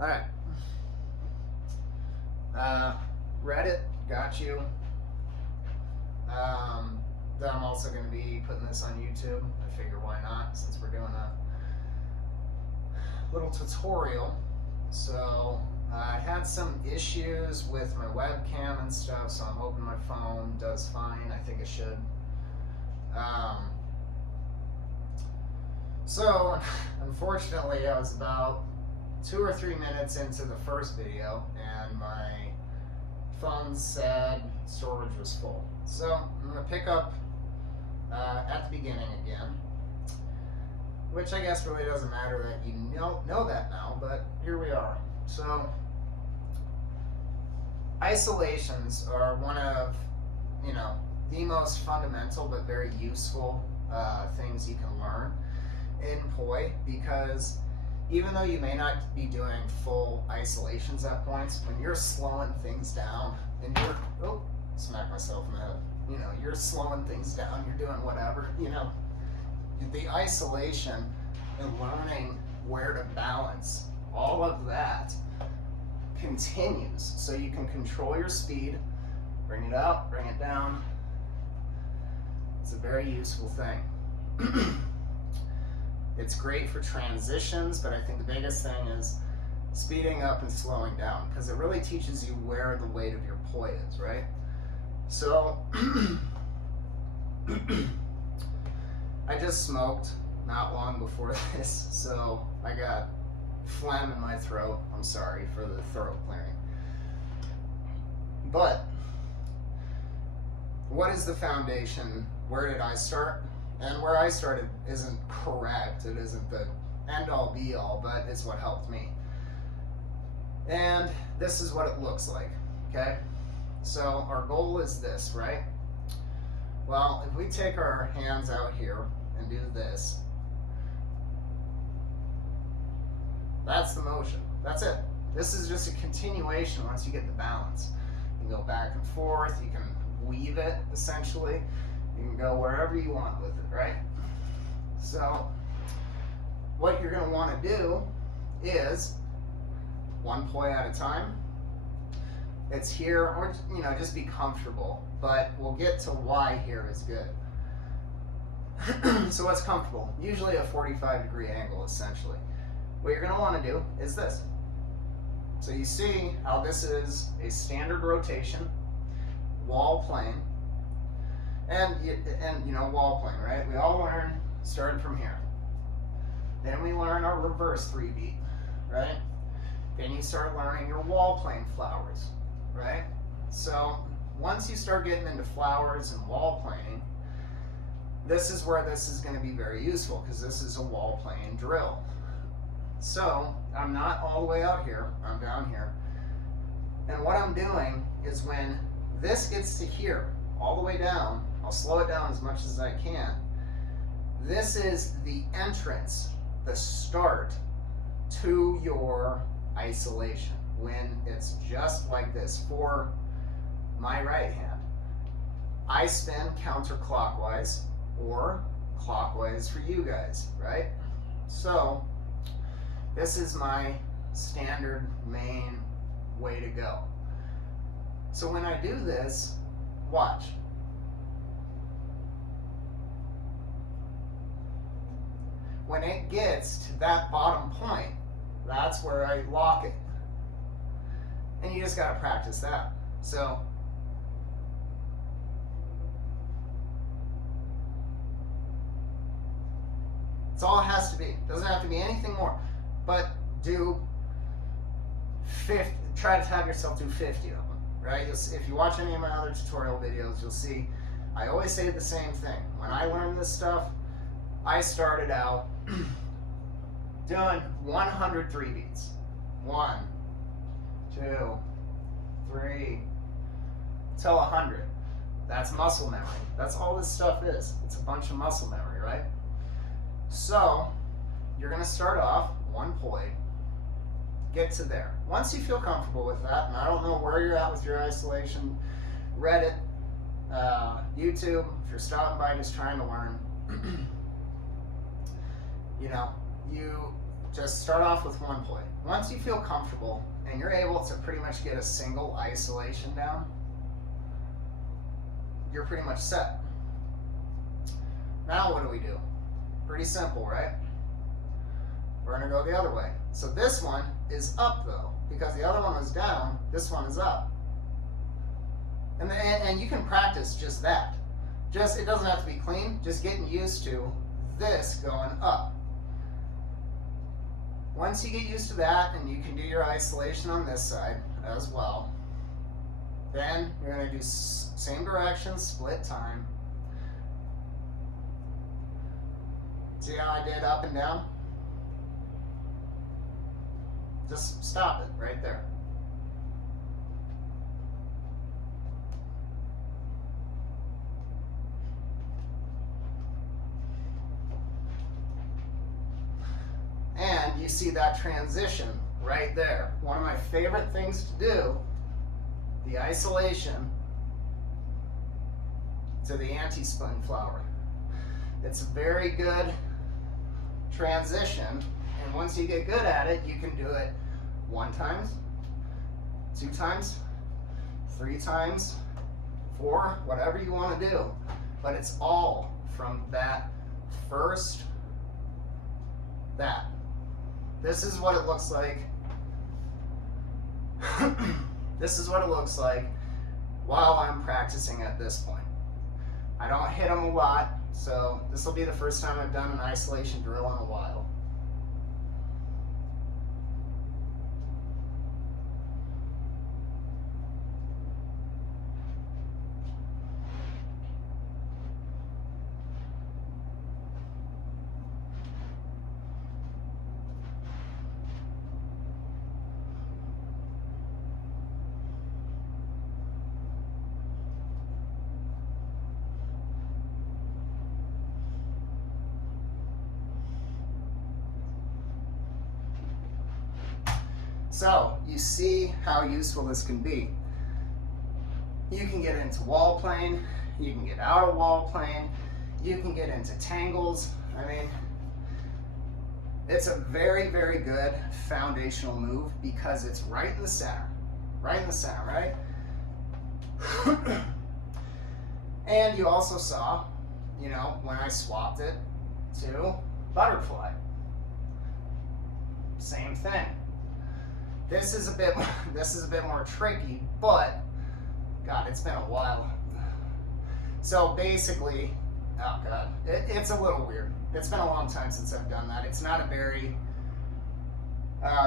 All right. Reddit, got you. Then I'm also going to be putting this on YouTube. I figure why not, since we're doing a little tutorial. So I had some issues with my webcam and stuff, so I'm hoping my phone does fine. I think it should. So unfortunately, I was about 2 or 3 minutes into the first video, and my phone said storage was full. So I'm going to pick up at the beginning again, which I guess really doesn't matter that you know that now, but here we are. So isolations are one of, the most fundamental but very useful things you can learn in POI, because even though you may not be doing full isolations at points, when you're slowing things down and you're, smack myself in the head, you're slowing things down, you're doing whatever, the isolation and learning where to balance, all of that continues. So you can control your speed, bring it up, bring it down. It's a very useful thing. It's great for transitions, but I think the biggest thing is speeding up and slowing down, because it really teaches you where the weight of your POI is, right? So I just smoked not long before this, so I got phlegm in my throat. I'm sorry for the throat clearing. But what is the foundation? Where did I start? And where I started isn't correct. It isn't the end-all be-all, but it's what helped me. And this is what it looks like, okay? So our goal is this, right? Well, if we take our hands out here and do this, that's the motion. That's it. This is just a continuation once you get the balance. You can go back and forth. You can weave it, essentially. You can go wherever you want with it, right? So what you're going to want to do is one POI at a time. It's here, or just be comfortable, but we'll get to why here is good. So what's comfortable? Usually a 45-degree angle, essentially. What you're going to want to do is this. So you see how this is a standard rotation, wall plane, and wall plane, right? We all learn starting from here. Then we learn our reverse 3-beat, right? Then you start learning your wall plane flowers, right? So once you start getting into flowers and wall planing, this is where this is going to be very useful, because this is a wall plane drill. So I'm not all the way out here, I'm down here. And what I'm doing is when this gets to here, all the way down, I'll slow it down as much as I can. This is the entrance, the start to your isolation, when it's just like this. For my right hand, I spin counterclockwise or clockwise for you guys, right? So this is my standard main way to go. So when I do this, watch. When it gets to that bottom point, that's where I lock it. And you just got to practice that. So it's all it has to be. It doesn't have to be anything more. But do 50, try to have yourself do 50 of them, right? If you watch any of my other tutorial videos, you'll see I always say the same thing. When I learned this stuff, I started out doing 100 3-beats. 1, 2, 3, till 100. That's muscle memory. That's all this stuff is. It's a bunch of muscle memory, right? So you're going to start off one POI, get to there. Once you feel comfortable with that, and I don't know where you're at with your isolation, Reddit, YouTube, if you're stopping by just trying to learn, just start off with one play. Once you feel comfortable and you're able to pretty much get a single isolation down, you're pretty much set. Now what do we do? Pretty simple, right? We're gonna go the other way. So this one is up though, because the other one was down, this one is up. And you can practice just that. It doesn't have to be clean, just getting used to this going up. Once you get used to that and you can do your isolation on this side as well, then you're going to do same direction, split time. See how I did up and down? Just stop it right there. And you see that transition right there. One of my favorite things to do, the isolation to the anti-spin flower. It's a very good transition, and once you get good at it, you can do it 1 time, 2 times, 3 times, 4, whatever you want to do. But it's all from that first, that. This is what it looks like. This is what it looks like while I'm practicing at this point. I don't hit them a lot, so this will be the first time I've done an isolation drill in a while. So, you see how useful this can be. You can get into wall plane, you can get out of wall plane, you can get into tangles. I mean, it's a very, very good foundational move because it's right in the center. Right in the center, right? And you also saw, you know, when I swapped it to butterfly. Same thing. This is a bit more tricky, but God, it's been a while. So basically, oh God, it's a little weird. It's been a long time since I've done that. It's not a very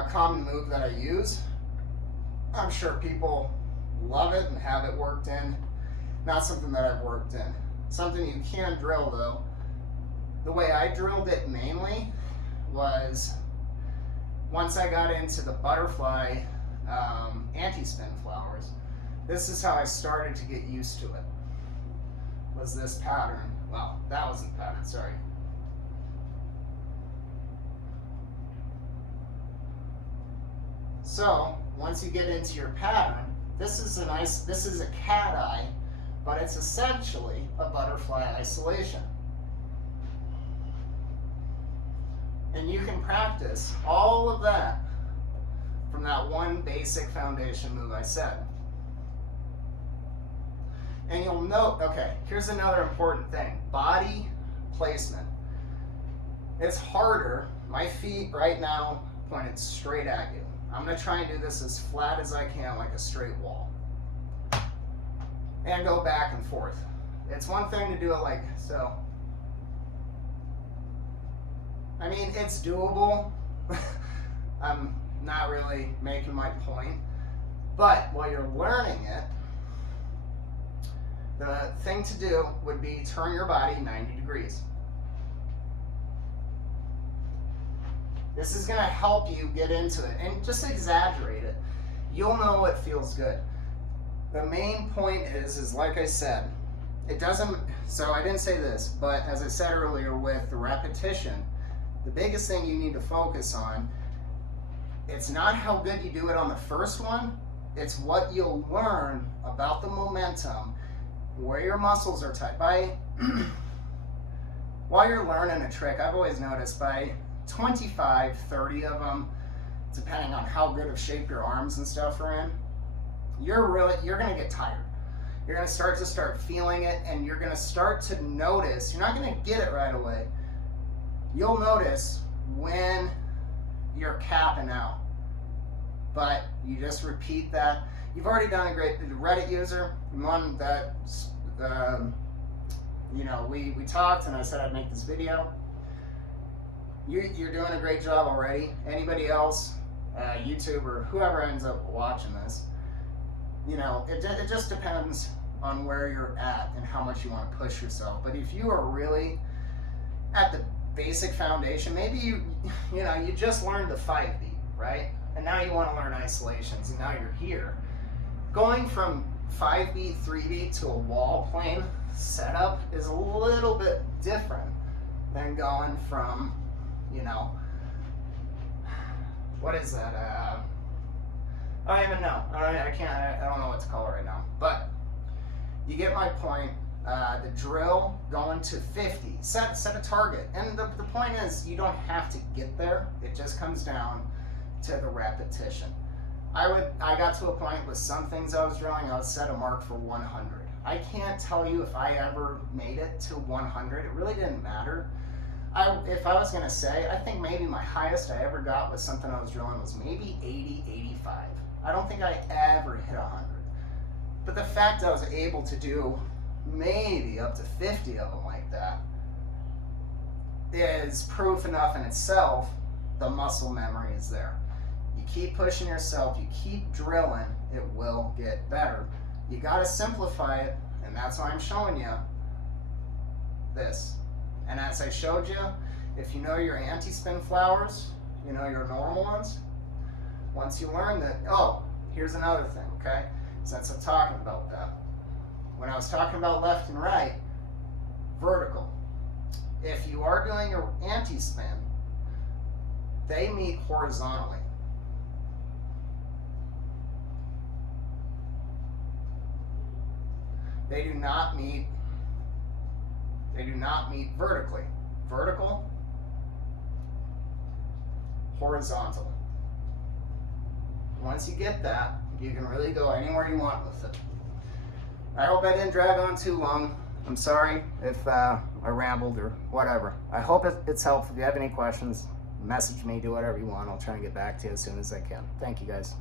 common move that I use. I'm sure people love it and have it worked in. Not something that I've worked in. Something you can drill though. The way I drilled it mainly was once I got into the butterfly anti-spin flowers. This is how I started to get used to it. Was this pattern. Well, that wasn't the pattern, sorry. So, once you get into your pattern, this is a cat eye, but it's essentially a butterfly isolation. And you can practice all of that from that one basic foundation move I said. And you'll note, okay, here's another important thing. Body placement. It's harder. My feet right now pointed straight at you. I'm going to try and do this as flat as I can, like a straight wall. And go back and forth. It's one thing to do it like so. I mean, it's doable. I'm not really making my point. But while you're learning it, the thing to do would be turn your body 90 degrees. This is going to help you get into it, and just exaggerate it. You'll know it feels good. The main point is like I said, it doesn't, so I didn't say this, but as I said earlier with the repetition, the biggest thing you need to focus on, it's not how good you do it on the first one, it's what you'll learn about the momentum, where your muscles are tight. While you're learning a trick, I've always noticed by 25, 30 of them, depending on how good of shape your arms and stuff are in, you're gonna get tired. You're gonna start feeling it, and you're gonna start to notice, you're not gonna get it right away. You'll notice when you're capping out. But you just repeat that. You've already done a great Reddit user, one that you know, we talked and I said I'd make this video. You're doing a great job already. Anybody else, YouTuber, whoever ends up watching this, you know, it just depends on where you're at and how much you want to push yourself. But if you are really at the basic foundation, maybe you just learned the 5 beat, right? And now you want to learn isolations, and now you're here. Going from 5 beat, 3 beat to a wall plane setup is a little bit different than going from, you know, what is that? I don't even know. I don't know what to call it right now. But you get my point. The drill going to 50. Set a target. And the point is, you don't have to get there. It just comes down to the repetition. I got to a point with some things I was drilling, I would set a mark for 100. I can't tell you if I ever made it to 100. It really didn't matter. If I was going to say, I think maybe my highest I ever got with something I was drilling was maybe 80, 85. I don't think I ever hit 100. But the fact I was able to do maybe up to 50 of them like that is proof enough in itself. The muscle memory is there. You keep pushing yourself, you keep drilling, it will get better. You got to simplify it, and that's why I'm showing you this. And as I showed you, if you know your anti-spin flowers, you know your normal ones, once you learn that, oh, here's another thing, okay? Since I'm talking about that. When I was talking about left and right, vertical. If you are doing your anti-spin, they meet horizontally. They do not meet vertically. Vertical, horizontal. Once you get that, you can really go anywhere you want with it. I hope I didn't drag on too long. I'm sorry if I rambled or whatever. I hope it's helpful. If you have any questions, message me, do whatever you want. I'll try and get back to you as soon as I can. Thank you, guys.